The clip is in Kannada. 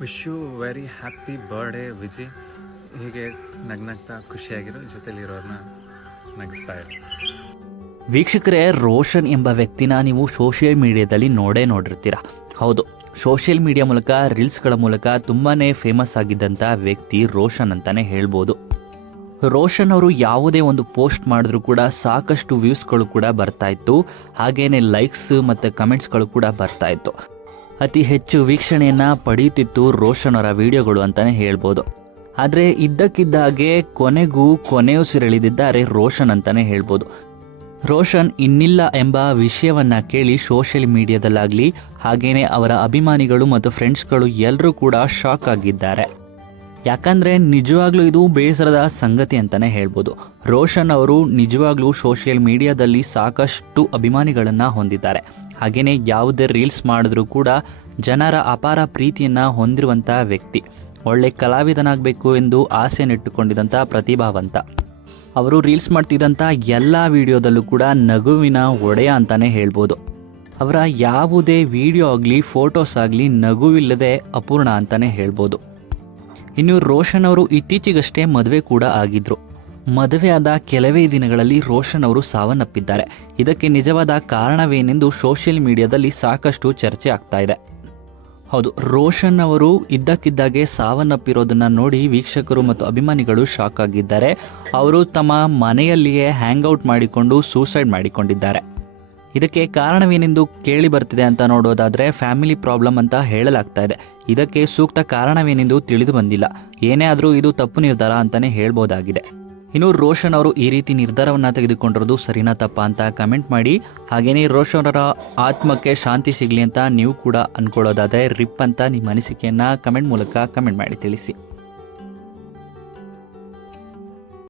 Wish you very happy birthday Viji. ಹೀಗೆ ನಗ್ನಗ್ತಾ ಖುಷಿಯಾಗಿರೋ ಜೊತೆಲಿರೋರನ್ನ ನಗಿಸ್ತಾ ಇರು. ವೀಕ್ಷಕರೇ, ರೋಷನ್ ಎಂಬ ವ್ಯಕ್ತಿನ ನೀವು ಸೋಷಿಯಲ್ ಮೀಡಿಯಾದಲ್ಲಿ ನೋಡಿರ್ತೀರ. ಹೌದು, ಸೋಷಿಯಲ್ ಮೀಡಿಯಾ ಮೂಲಕ ರೀಲ್ಸ್ಗಳ ಮೂಲಕ ತುಂಬಾ ಫೇಮಸ್ ಆಗಿದ್ದಂಥ ವ್ಯಕ್ತಿ ರೋಷನ್ ಅಂತಾನೆ ಹೇಳ್ಬೋದು. ರೋಷನ್ ಅವರು ಯಾವುದೇ ಒಂದು ಪೋಸ್ಟ್ ಮಾಡಿದ್ರು ಕೂಡ ಸಾಕಷ್ಟು ವ್ಯೂಸ್ಗಳು ಕೂಡ ಬರ್ತಾ ಇತ್ತು, ಹಾಗೇನೆ ಲೈಕ್ಸ್ ಮತ್ತು ಕಮೆಂಟ್ಸ್ಗಳು ಕೂಡ ಬರ್ತಾ ಇತ್ತು. ಅತಿ ಹೆಚ್ಚು ವೀಕ್ಷಣೆಯನ್ನು ಪಡೆಯುತ್ತಿತ್ತು ರೋಷನ್ ಅವರ ವಿಡಿಯೋಗಳು ಅಂತಾನೆ ಹೇಳ್ಬೋದು. ಆದರೆ ಇದ್ದಕ್ಕಿದ್ದಾಗೆ ಕೊನೆಯುಸಿರೆಳೆದಿದ್ದಾರೆ ರೋಷನ್ ಅಂತಾನೆ ಹೇಳ್ಬೋದು. ರೋಷನ್ ಇನ್ನಿಲ್ಲ ಎಂಬ ವಿಷಯವನ್ನ ಕೇಳಿ ಸೋಷಿಯಲ್ ಮೀಡಿಯಾದಲ್ಲಾಗಲಿ ಹಾಗೇನೆ ಅವರ ಅಭಿಮಾನಿಗಳು ಮತ್ತು ಫ್ರೆಂಡ್ಸ್ಗಳು ಎಲ್ಲರೂ ಕೂಡ ಶಾಕ್ ಆಗಿದ್ದಾರೆ. ಯಾಕಂದ್ರೆ ನಿಜವಾಗ್ಲೂ ಇದು ಬೇಸರದ ಸಂಗತಿ ಅಂತಾನೆ ಹೇಳ್ಬೋದು. ರೋಷನ್ ಅವರು ನಿಜವಾಗ್ಲೂ ಸೋಷಿಯಲ್ ಮೀಡಿಯಾದಲ್ಲಿ ಸಾಕಷ್ಟು ಅಭಿಮಾನಿಗಳನ್ನ ಹೊಂದಿದ್ದಾರೆ. ಹಾಗೇನೆ ಯಾವುದೇ ರೀಲ್ಸ್ ಮಾಡಿದ್ರೂ ಕೂಡ ಜನರ ಅಪಾರ ಪ್ರೀತಿಯನ್ನ ಹೊಂದಿರುವಂತಹ ವ್ಯಕ್ತಿ. ಒಳ್ಳೆ ಕಲಾವಿದನಾಗಬೇಕು ಎಂದು ಆಸೆ ನೆಟ್ಟುಕೊಂಡಿದ್ದಂಥ ಪ್ರತಿಭಾವಂತ. ಅವರು ರೀಲ್ಸ್ ಮಾಡ್ತಿದ್ದಂಥ ಎಲ್ಲ ವಿಡಿಯೋದಲ್ಲೂ ಕೂಡ ನಗುವಿನ ಒಡೆಯ ಅಂತಾನೆ ಹೇಳ್ಬೋದು. ಅವರ ಯಾವುದೇ ವಿಡಿಯೋ ಆಗಲಿ ಫೋಟೋಸ್ ಆಗಲಿ ನಗುವಿಲ್ಲದೆ ಅಪೂರ್ಣ ಅಂತಾನೆ ಹೇಳ್ಬೋದು. ಇನ್ನು ರೋಷನ್ ಅವರು ಇತ್ತೀಚೆಗಷ್ಟೇ ಮದುವೆ ಕೂಡ ಆಗಿದ್ರು. ಮದುವೆಯಾದ ಕೆಲವೇ ದಿನಗಳಲ್ಲಿ ರೋಷನ್ ಅವರು ಸಾವನ್ನಪ್ಪಿದ್ದಾರೆ. ಇದಕ್ಕೆ ನಿಜವಾದ ಕಾರಣವೇನೆಂದು ಸೋಷಿಯಲ್ ಮೀಡಿಯಾದಲ್ಲಿ ಸಾಕಷ್ಟು ಚರ್ಚೆ ಆಗ್ತಾ ಇದೆ. ಹೌದು, ರೋಷನ್ ಅವರು ಇದ್ದಕ್ಕಿದ್ದಾಗೆ ಸಾವನ್ನಪ್ಪಿರೋದನ್ನ ನೋಡಿ ವೀಕ್ಷಕರು ಮತ್ತು ಅಭಿಮಾನಿಗಳು ಶಾಕ್ ಆಗಿದ್ದಾರೆ. ಅವರು ತಮ್ಮ ಮನೆಯಲ್ಲಿಯೇ ಹ್ಯಾಂಗ್ಔಟ್ ಮಾಡಿಕೊಂಡು ಸೂಸೈಡ್ ಮಾಡಿಕೊಂಡಿದ್ದಾರೆ. ಇದಕ್ಕೆ ಕಾರಣವೇನೆಂದು ಕೇಳಿ ಬರ್ತಿದೆ ಅಂತ ನೋಡೋದಾದ್ರೆ ಫ್ಯಾಮಿಲಿ ಪ್ರಾಬ್ಲಮ್ ಅಂತ ಹೇಳಲಾಗ್ತಾ ಇದೆ. ಇದಕ್ಕೆ ಸೂಕ್ತ ಕಾರಣವೇನೆಂದು ತಿಳಿದು ಬಂದಿಲ್ಲ. ಏನೇ ಆದರೂ ಇದು ತಪ್ಪು ನಿರ್ಧಾರ ಅಂತಾನೆ ಹೇಳ್ಬೋದಾಗಿದೆ. ಇನ್ನು ರೋಷನ್ ಅವರು ಈ ರೀತಿ ನಿರ್ಧಾರವನ್ನ ತೆಗೆದುಕೊಂಡಿರೋದು ಸರಿನಾ ತಪ್ಪಾ ಅಂತ ಕಮೆಂಟ್ ಮಾಡಿ. ಹಾಗೇನೇ ರೋಷನ್ ಅವರ ಆತ್ಮಕ್ಕೆ ಶಾಂತಿ ಸಿಗಲಿ ಅಂತ ನೀವು ಕೂಡ ಅನ್ಕೊಳ್ಳೋದಾದ್ರೆ ರಿಪ್ ಅಂತ ನಿಮ್ಮ ಅನಿಸಿಕೆಯನ್ನ ಕಮೆಂಟ್ ಮೂಲಕ ಕಮೆಂಟ್ ಮಾಡಿ ತಿಳಿಸಿ.